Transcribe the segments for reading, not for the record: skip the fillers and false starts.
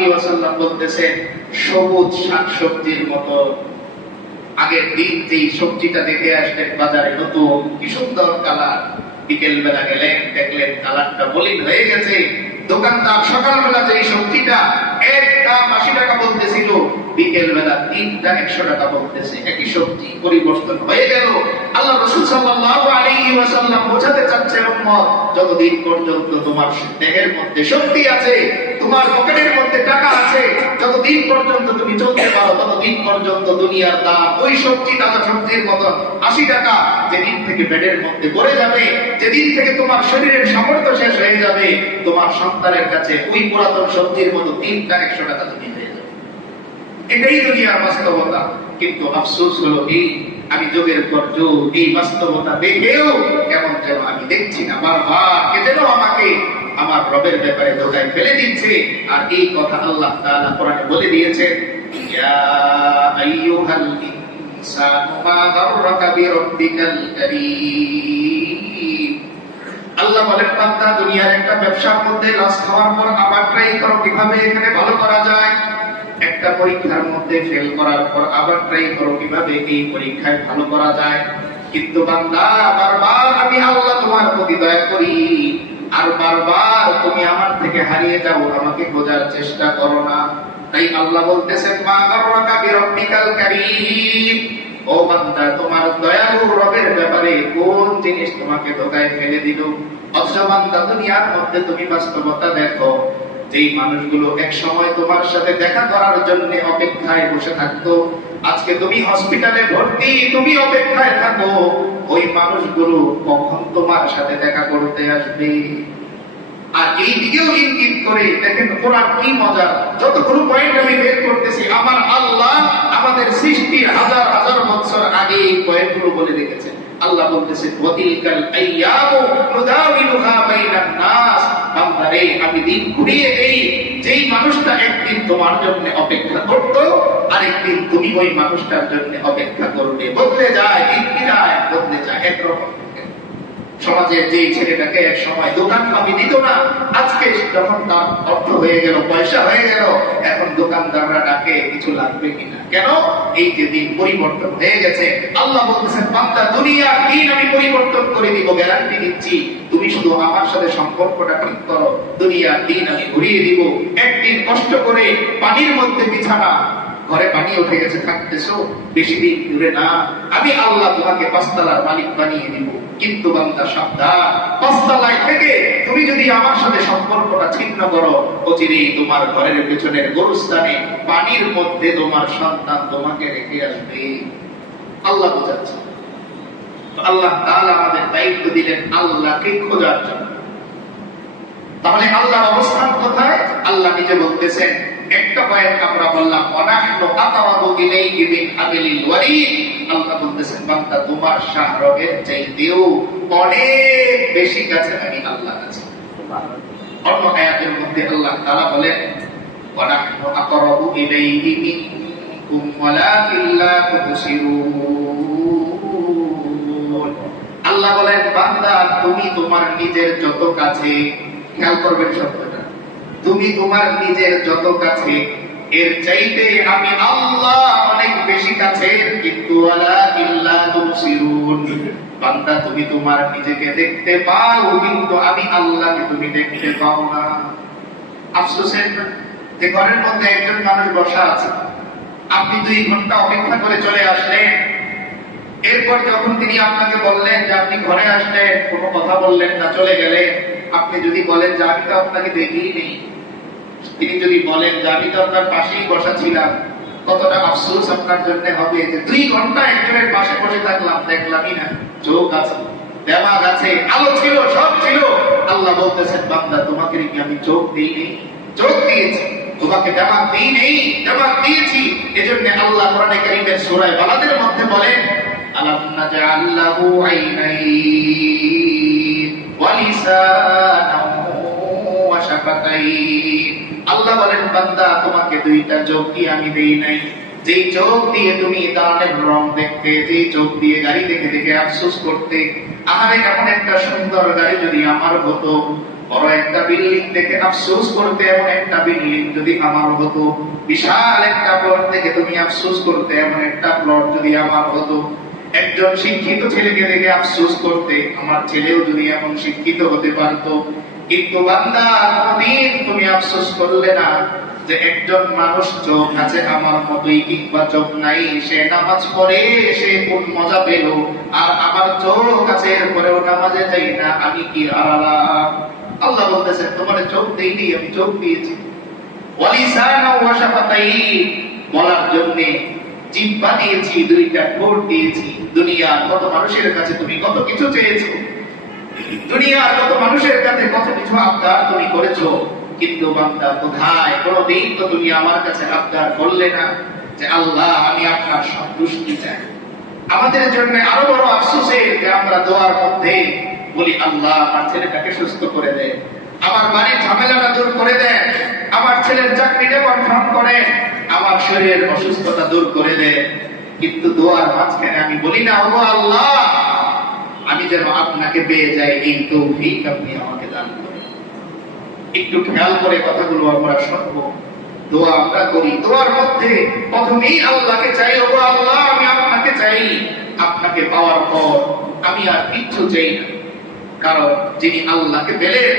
আলাইহি ওয়াসাল্লাম বলতেছেন সবুজ শাকসবজির মতো আগের দিন যেই সবজিটা দেখে আসলেন বাজারে নতুন কি সুন্দর কালার, বিকেল বেলা গেলেন দেখলেন কালারটা মলিন হয়ে গেছে। দোকানদার সকালবেলা যে সবজিটা এক দাম 80 টাকা বলতেছিল, বিকেল বেলা 3টা 100 টাকা বলতেছে। একই সবজি পরিবর্তন হয়ে গেল। আল্লাহ রাসূল সাল্লাল্লাহু আলাইহি ওয়াসাল্লাম বোঝাতে চাচ্ছেন উম্মত, যতদিন পর্যন্ত তোমার দেহের মধ্যে শক্তি আছে, তোমার পকেটের মধ্যে টাকা আছে, যতদিন পর্যন্ত তুমি চলতে পারো, ততদিন পর্যন্ত দুনিয়ার দাম ওই সবজি তাজা সবজির মতো 80 টাকা। যেদিন থেকে পেটের মধ্যে পড়ে যাবে, যেদিন থেকে তোমার শরীরের সামর্থ্য শেষ হয়ে যাবে, তোমার সন্তানের কাছে ওই পুরাতন সবজির মতো 3টা 100 টাকা তুমি হয়ে যাবে। এটাই দুনিয়ার বাস্তবতা। কিন্তু আফসোস হলো এই, আমি যুগের পর যুগ এই বাস্তবতা দেখেও কেমন যেন আমি দেখছি না, বারবার কে যেন আমাকে আমার রবের ব্যাপারে ধোঁকায় ফেলে দিচ্ছে। আর এই কথা আল্লাহ তাআলা কোরআনে বলে দিয়েছেন, ইয়া আইয়ুহাল ইনসানু মা গাররাকা বিরাব্বিকাল কারীম। আল্লাহ বলেন, বান্দা দুনিয়ার একটা ব্যবসার মধ্যে লস খাওয়ার পর আবার ট্রাই করো কিভাবে এখানে ভালো করা যায়। একটা পরীক্ষার মধ্যে ফেল করার পর আবার ট্রাই করো কিভাবে এই পরীক্ষায় ভালো করা যায়। কিন্তু বান্দা বারবার আমি আল্লাহ তোমার প্রতি দয়া করি, আর বারবার তুমি আমার থেকে হারিয়ে যাও, আমাকে খোঁজার চেষ্টা করো না। তাই আল্লাহ বলতেছেন, মা গাররাকা বিরাব্বিকাল কারীম। ও বান্দা, তোমার দয়ালু রবের ব্যাপারে কোন জিনিস তোমাকে ধোঁকায় ফেলে দিল? অথচ বান্দা দুনিয়ার মধ্যে তুমি বাস্তবতা দেখো, যেই মানুষগুলো এক সময় তোমার সাথে দেখা করার জন্য অপেক্ষায় বসে থাকতো, আজকে তুমি হসপিটালে ভর্তি, তুমি অপেক্ষায় থাকো, ওই মানুষগুলো কখন তোমার সাথে দেখা করতে আসবে? আর এই দিকেও ইঙ্গিত করে দেখেন কোরআন কি মজা। যতগুলো পয়েন্ট আমি বের করতেছি, আমার আল্লাহ আমাদের সৃষ্টির হাজার হাজার বছর আগে এই পয়েন্টগুলো বলে রেখেছেন। আল্লাহ বলতেছেন, ওয়াতিলকাল আইয়ামু নুদাউলুহা বাইনান নাস। বান্দারে, আমি দিন ঘুরিয়ে দেই। যেই মানুষটা একদিন তোমার জন্য অপেক্ষা করত, আরেকদিন তুমি ওই মানুষটার জন্য অপেক্ষা করবে। বদলে যায়, বদলে যায় একরকম। সমাজের যে ছেলেটাকে এক সময় দোকান পাবি দিত না, আজকে যখন তার অর্থ হয়ে গেল, পয়সা হয়ে গেল, এখন দোকানদাররা ডাকে কিছু লাগবে কিনা। কেন? এই যে দিন পরিবর্তন হয়ে গেছে। আল্লাহ বলতেছেন, বান্দা দুনিয়ার দিন আমি পরিবর্তন করে দিব, গ্যারান্টি দিচ্ছি। তুমি শুধু আমার সাথে সম্পর্কটা ঠিক করো, দুনিয়ার দিন আমি ঘুরিয়ে দিব। একদিন কষ্ট করে পানির মধ্যে বিছানা, ঘরে পানি উঠে গেছে, থাকতেছো, বেশি দিন দূরে না, আমি আল্লাহ তোমাকে 5 তলার মালিক বানিয়ে দিব। কিন্তু বান্দা সাবধান, 5 তলায় থেকে তুমি যদি আমার সাথে সম্পর্কটা ছিন্ন করো, অচিরেই তোমার ঘরের পেছনের গরুস্থানে পানির মধ্যে তোমার সন্তান তোমাকে রেখে আসবে। আল্লাহ বোঝাচ্ছে। আল্লাহ তাআলা আমাদের দায়িত্ব দিলেন আল্লাহকে খোঁজার জন্য। তাহলে আল্লাহর অবস্থান কোথায়? আল্লাহ নিজে বলতেছেন, একটা পয়েন্ট আমরা বললাম, ওয়ানাহনু আতাওয়াবু ইলাইহি মিন হাবিলিল ওয়ারিদ। আল্লাহ বলতেছেন, বান্দা তোমার শাহরগের চাইতেও অনেক বেশি কাছে আমি আল্লাহ কাছে। অন্য আয়াতের মধ্যে আল্লাহ তাআলা বলেন, ওয়ানাহনু আকরাবু ইলাইহি মিনকুম ওয়ালাকিন লা তুবসিরুন। আল্লাহ বলেন, বান্দা তুমি তোমার নিজের যত কাছে, খেয়াল করবেন শব্দটা, তুমি তোমার নিজের যত কাছে, এর চাইতে আমি আল্লাহ অনেক বেশি কাছে। কিন্তু ওয়ালাকিন লা তুবসিরুন। বান্দা তুমি তোমার নিজেকে দেখতে পাও, কিন্তু আমি আল্লাহকে তুমি দেখতে পাও না। আফসোসের যে ঘরের মধ্যে একজন মানুষ বসা আছে, আপনি 2 ঘন্টা অপেক্ষা করে চলে আসলেন, এরপর যখন তিনি আপনাকে বললেন যে আপনি ঘরে আসলেন, কোনো কথা বললেন না, চলে গেলেন। আপনি যদি বলেন যে আমি তো আপনাকে দেখিই নেই, তিনি যদি বলেন যে আমি তো আপনার পাশেই বসা ছিলাম, কতটা আফসোস আপনার জন্য হবে যে 2 ঘন্টা একজনের পাশে বসে থাকলাম, দেখলামই না। চোখ আছে, দেমাগ আছে, আলো ছিল, সব ছিল। আল্লাহ বলতেছেন, বান্দা তোমাকে কি আমি চোখ দেই নেই? চোখ দিয়েছি, তোমাকে দেমাগ দেই নেই? দেমাগ দিয়েছি। এজন্য আল্লাহ কোরআনে কারীমের সূরা বালাদের মধ্যে বলেন, আলাম নাজআল লাহু আইনাইন ওয়া লিসানান ওয়া শাফাতাইন। আল্লাহ বলেন, বান্দা তোমাকে 2টা চোখ দিয়ে আমি দেই নাই। যেই চোখ দিয়ে তুমি দানের রং দেখতে, যেই চোখ দিয়ে গাড়ি দেখে দেখে আফসোস করতে, আরে এমন একটা সুন্দর গাড়ি যদি আমার হতো, বড় একটা বিল্ডিং দেখে আফসোস করতে, এমন একটা বিল্ডিং যদি আমার হতো। বিশাল একটা প্লট দেখে তুমি আফসোস করতে, এমন একটা প্লট যদি আমার হতো। একজন শিক্ষিত ছেলেকে দেখে আফসোস করতে, আমার ছেলেও যদি এমন শিক্ষিত হতে পারতো। কিন্তু বান্দা, কোনদিন তুমি আফসোস করলে না যে একজন মানুষ চোখ আছে আমার মতোই কিংবা চোখ নাই, সে নামাজ পড়ে, সে কোন মজা পেল, আর আমার চোখ আছে এরপরেও নামাজে যাই না, আমি কি হারালাম? আল্লাহ বলতেছেন তোমার চোখ দেইনি, আমি চোখ দিয়েছি। ওয়ালিসানা ওয়া শাফাতাইন, বলার জন্য জিহ্বা দিয়েছি, দুইটা ঠোঁট দিয়েছি। দুনিয়ার কত মানুষের কাছে তুমি কত কিছু চেয়েছো, দুনিয়ার কত মানুষের কাছে কত কিছু আবদার তুমি করেছো, কিন্তু বান্দা কোথায়? কোনদিন তো তুমি আমার কাছে আবদার করলে না যে আল্লাহ আমি আপনার সন্তুষ্টি চাই। আমাদের জন্য আরো বড় আফসোসের যে আমরা দোয়ার মধ্যে বলি আল্লাহ আমার ছেলেটাকে সুস্থ করে দেন, আমার বাড়ির ঝামেলাটা দূর করে দেন, আমার ছেলের চাকরিটা কনফার্ম করেন, আমার শরীরের অসুস্থতা দূর করে দেন। কিন্তু দোয়ার মাঝখানে আমি বলি না ও আল্লাহ আমি যেন আপনাকে পেয়ে যাই, এই তৌফিক আপনি আমাকে দান করেন। একটু খেয়াল করে কথাগুলো আমরা শুনবো। দোয়া আমরা করি, দোয়ার মধ্যে প্রথমেই আল্লাহকে চাই, ও আল্লাহ আমি আপনাকে চাই, আপনাকে পাওয়ার পর আমি আর কিচ্ছু চাই না। কারণ যিনি আল্লাহকে পেলেন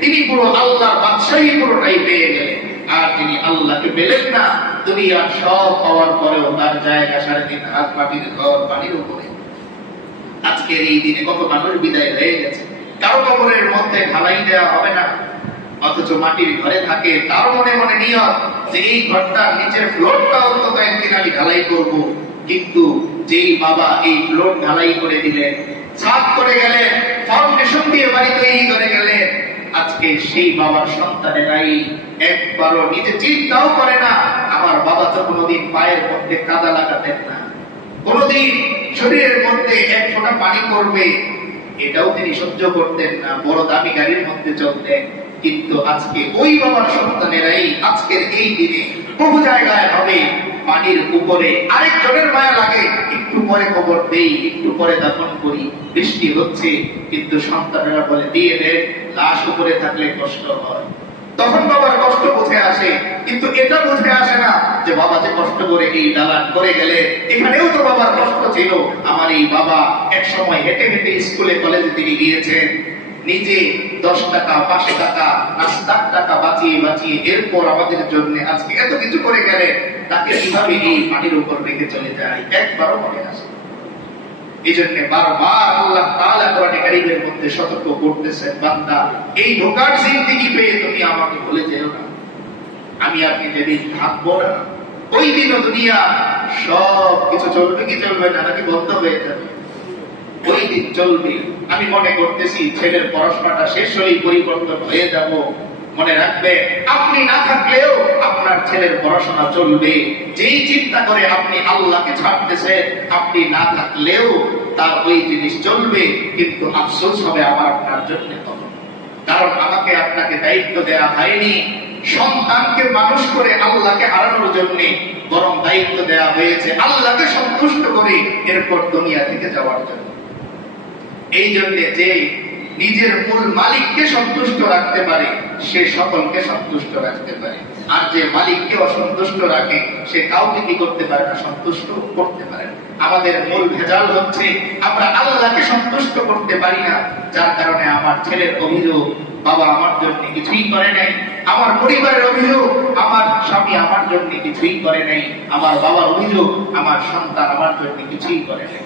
তিনি পুরো আল্লাহর বাদশাহী পুরোটাই পেয়ে গেলেন, আর যিনি আল্লাহকে পেলেন না, দুনিয়ার সব পাওয়ার পরেও তার জায়গা 3.5 হাত মাটির ঘর পানির উপরে। আজকের এই দিনে কত মানুষ বিদায় হয়ে গেছে, কারো কবরের মধ্যে ঢালাই দেওয়া হবে না, অথচ মাটির ঘরে থাকে, তার মনে মনে নিয়ত যে এই ঘরটার নিচের ফ্লোরটা অন্তত একদিন আমি ঢালাই করব। কিন্তু যেই বাবা এই ফ্লোর ঢালাই করে দিলেন, ছাদ করে গেলেন, ফাউন্ডেশন দিয়ে বাড়ি তৈরি করে গেলেন, আজকে সেই বাবার সন্তানেরাই একবারও নিজে চিন্তাও করে না আমার বাবা তো কোনোদিন পায়ের মধ্যে কাদা লাগাতেন না, কোনোদিন শরীরের মধ্যে এক ফোঁটা পানি পড়বে এটাও তিনি সহ্য করতেন না, বড় দামি গাড়ির মধ্যে চলতেন। কিন্তু আজকে ওই বাবার সন্তানেরাই আজকের এই দিনে বহু জায়গায় হবে পানির উপরে আরেকজনের মায়া লাগে, একটু পরে কবর দেই, একটু পরে দাফন করি, বৃষ্টি হচ্ছে, কিন্তু সন্তানেরা বলে দিয়ে দে, লাশ উপরে থাকলে কষ্ট হয়। তখন বাবার কষ্ট বুঝে আসে, কিন্তু এটা বুঝে আসে না যে বাবা যে কষ্ট করে এই দালান করে গেলে, এখানেও তো বাবার কষ্ট ছিল। আমার এই বাবা এক সময় হেঁটে হেঁটে স্কুলে কলেজে তিনি গিয়েছেন, নিজে 10 টাকা 5 টাকা নাস্তার টাকা বাঁচিয়ে বাঁচিয়ে এরপর আমাদের জন্য আজকে এত কিছু করে গেলেন, তাকে কিভাবে এই মাটির উপর রেখে চলে যায় একবারও মনে আসে। এই জন্য বারবার আল্লাহ তাআলা কোরআনে কারীমের মধ্যে সতর্ক করতেছেন, বান্দা এই ধোঁকার জিন্দেগি পেয়ে তুমি আমাকে ভুলে যেও না। আমি আপনি যেদিন থাকবো না, ওই দিনও দুনিয়া সব কিছু চলবে কি চলবে না, নাকি বন্ধ হয়ে যাবে? ওই দিন চলবে। আমি মনে করতেছি ছেলের পড়াশোনাটা শেষ হলেই পরিবর্তন হয়ে যাব। মনে রাখবে আপনি না থাকলেও আপনার ছেলের পড়াশোনা চলবে। যেই চিন্তা করে আপনি আল্লাহকে ছাড়তেছেন, আপনি না থাকলেও তার ওই জিনিস চলবে, কিন্তু আফসোস হবে আমার আপনার জন্য তখন। কারণ আমাকে আপনাকে দায়িত্ব দেওয়া হয়নি সন্তানকে মানুষ করে আল্লাহকে হারানোর জন্য, বরং দায়িত্ব দেওয়া হয়েছে আল্লাহকে সন্তুষ্ট করে এরপর দুনিয়া থেকে যাওয়ার জন্য। এই জন্য যে নিজের মূল মালিককে সন্তুষ্ট রাখতে পারে সে সকলকে সন্তুষ্ট রাখতে পারে, আর যে মালিককে অসন্তুষ্ট রাখে সে কাউকে কি করতে পারে না, সন্তুষ্ট করতে পারে না। আমাদের মূল ভেজাল হচ্ছে আমরা আল্লাহকে সন্তুষ্ট করতে পারি না, যার কারণে আমার ছেলের অভিযোগ বাবা আমার জন্য কিছুই করে নাই, আমার পরিবারের অভিযোগ আমার স্বামী আমার জন্য কিছুই করে নাই, আমার বাবার অভিযোগ আমার সন্তান আমার জন্য কিছুই করে নাই।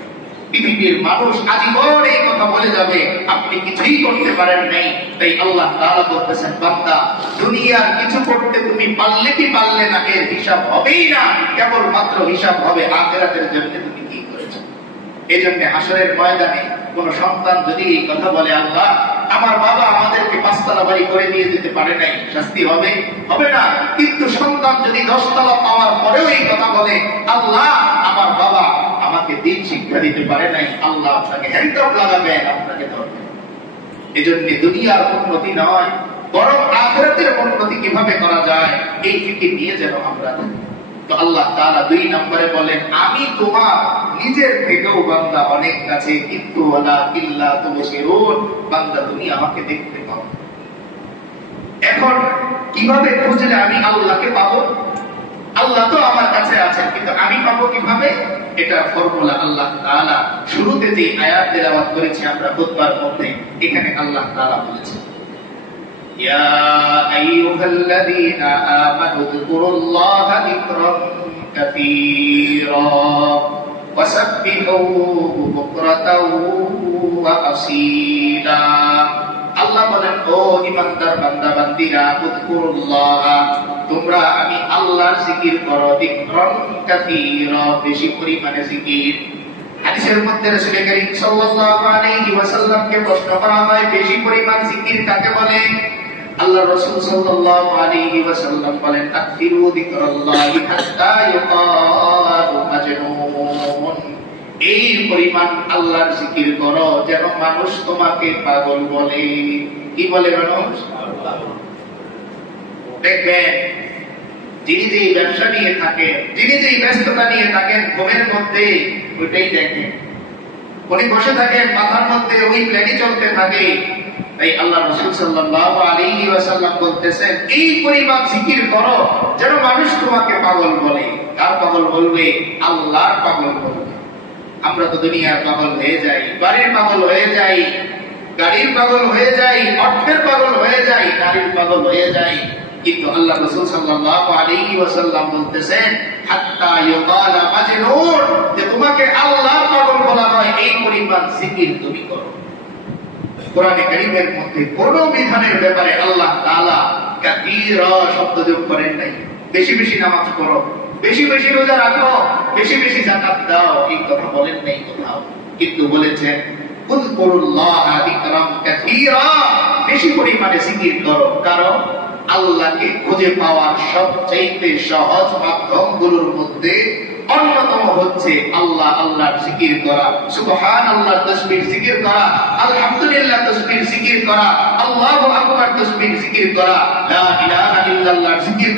পৃথিবীর মানুষ আজীবন এই কথা বলে যাবে আপনি কিছুই করতে পারেন নাই। তাই আল্লাহ তাআলা বলতেছেন, বান্দা দুনিয়ার কিছু করতে তুমি পারলে কি পারলে না, এর হিসাব হবেই না, কেবলমাত্র হিসাব হবে আখিরাতের জন্য তুমি কি করেছো। এই জন্য হাসরের ময়দানে কোন সন্তান যদি এই কথা বলে, আল্লাহ আমার বাবা আমাদেরকে 5 তলা বাড়ি করে নিয়ে যেতে পারে নাই, শাস্তি হবে? হবে না। কিন্তু সন্তান যদি 10 তলা পাওয়ার পরেও এই কথা বলে, আল্লাহ আমার বাবা আমাকে দিন শিক্ষা দিতে পারে নাই, আল্লাহ আপনাকে হ্যান্ডকাপ লাগাবেন, আপনাকে ধরবেন। এই জন্য দুনিয়ার উন্নতি নয়, বরং আখিরাতের উন্নতি কিভাবে করা যায় এই ফিকির নিয়ে যেন আমরা থাকি। তো আল্লাহ তাআলা 2 নম্বরে বলেন, আমি তোমার নিজের থেকেও বান্দা অনেক কাছে, কিন্তু ওয়ালা ইল্লা তুবসিরুন, বান্দা তুমি আমাকে দেখতে পাও। এখন কিভাবে খুঁজলে আমি আল্লাহকে পাবো? আল্লাহ তো আমার কাছে আছেন, কিন্তু আমি পাবো কিভাবে? এটা ফর্মুলা আল্লাহ তাআলা শুরুতে যে আয়াত তেলাওয়াত করেছি আমরা খুতবার মধ্যে, এখানে আল্লাহ তাআলা বলেছেন, ইয়া আইয়ুহাল্লাযীনা আমানু যকুরুল্লাহা যিকরান কাসীরা ওয়াসাব্বিহুহু বুকরাতাও ওয়া আসীলা। আল্লাহ বলেন, ও ঈমানদার বান্দা বান্দীরা, যকুরুল্লাহ, তোমরা আমি আল্লাহর জিকির করো, যিকরান কাসীরা, বেশি পরিমাণে জিকির। হাদিসের মধ্যে রাসূল করিম সাল্লাল্লাহু আলাইহি ওয়াসাল্লামকে প্রশ্ন করা হয়, বেশি পরিমাণ জিকির কাকে বলে? আল্লাহ রাসূল সাল্লাল্লাহু আলাইহি ওয়াসাল্লাম বলেন, আকসিরু যিকরাল্লাহি হাত্তা ইউকালু মাজনুন, এই পরিমাণ আল্লাহর জিকির করো যেন মানুষ তোমাকে পাগল বলে। কি বলে মানুষ? দেখবেন, যিনি যেই ব্যবসা নিয়ে থাকেন, যিনি যেই ব্যস্ততা নিয়ে থাকেন, ঘুমের মধ্যে ওইটাই দেখেন। উনি বসে থাকেন, মাথার মধ্যে ওই প্ল্যানই চলতে থাকে। তাই আল্লাহ রাসূল সাল্লাল্লাহু আলাইহি ওয়াসাল্লাম বলতেছেন, এই পরিমাণ জিকির করো যেন মানুষ তোমাকে পাগল বলে। কার পাগল বলবে? আল্লাহর পাগল বলবে। আমরা তো দুনিয়ার পাগল হয়ে যাই, বাড়ির পাগল হয়ে যাই, গাড়ির পাগল হয়ে যাই, অর্থের পাগল হয়ে যাই, নারীর পাগল হয়ে যাই, কিন্তু আল্লাহ রাসূল সাল্লাল্লাহু আলাইহি ওয়াসাল্লাম বলতেছেন, হাত্তা ইউকালা মাজনুন, যে তোমাকে আল্লাহর পাগল বলা হয় এই পরিমাণ জিকির তুমি করো। কোরআনে কারীমের মধ্যে কোন বিধানের ব্যাপারে আল্লাহ তাআলা কাসীরা শব্দ যোগ করেন নাই। বেশি বেশি নামাজ পড়ো, বেশি বেশি রোজা রাখো, বেশি বেশি যাকাত দাও, এই কথা বলেন নাই কোথাও, কিন্তু বলেছেন উযকুরুল্লাহা যিকরান কাসীরা, বেশি পরিমাণে জিকির করো। কারণ আল্লাহকে খুঁজে পাওয়ার সবচেয়ে সহজ মাধ্যমগুলোর মধ্যে অন্যতম হচ্ছে আল্লাহ আল্লাহর জিকির করা, সুবহানাল্লাহ তাসবিহ জিকির করা, আলহামদুলিল্লাহ তাসবিহ জিকির করা, আল্লাহু আকবার তাসবিহ জিকির করা, লা ইলাহা ইল্লাল্লাহ জিকির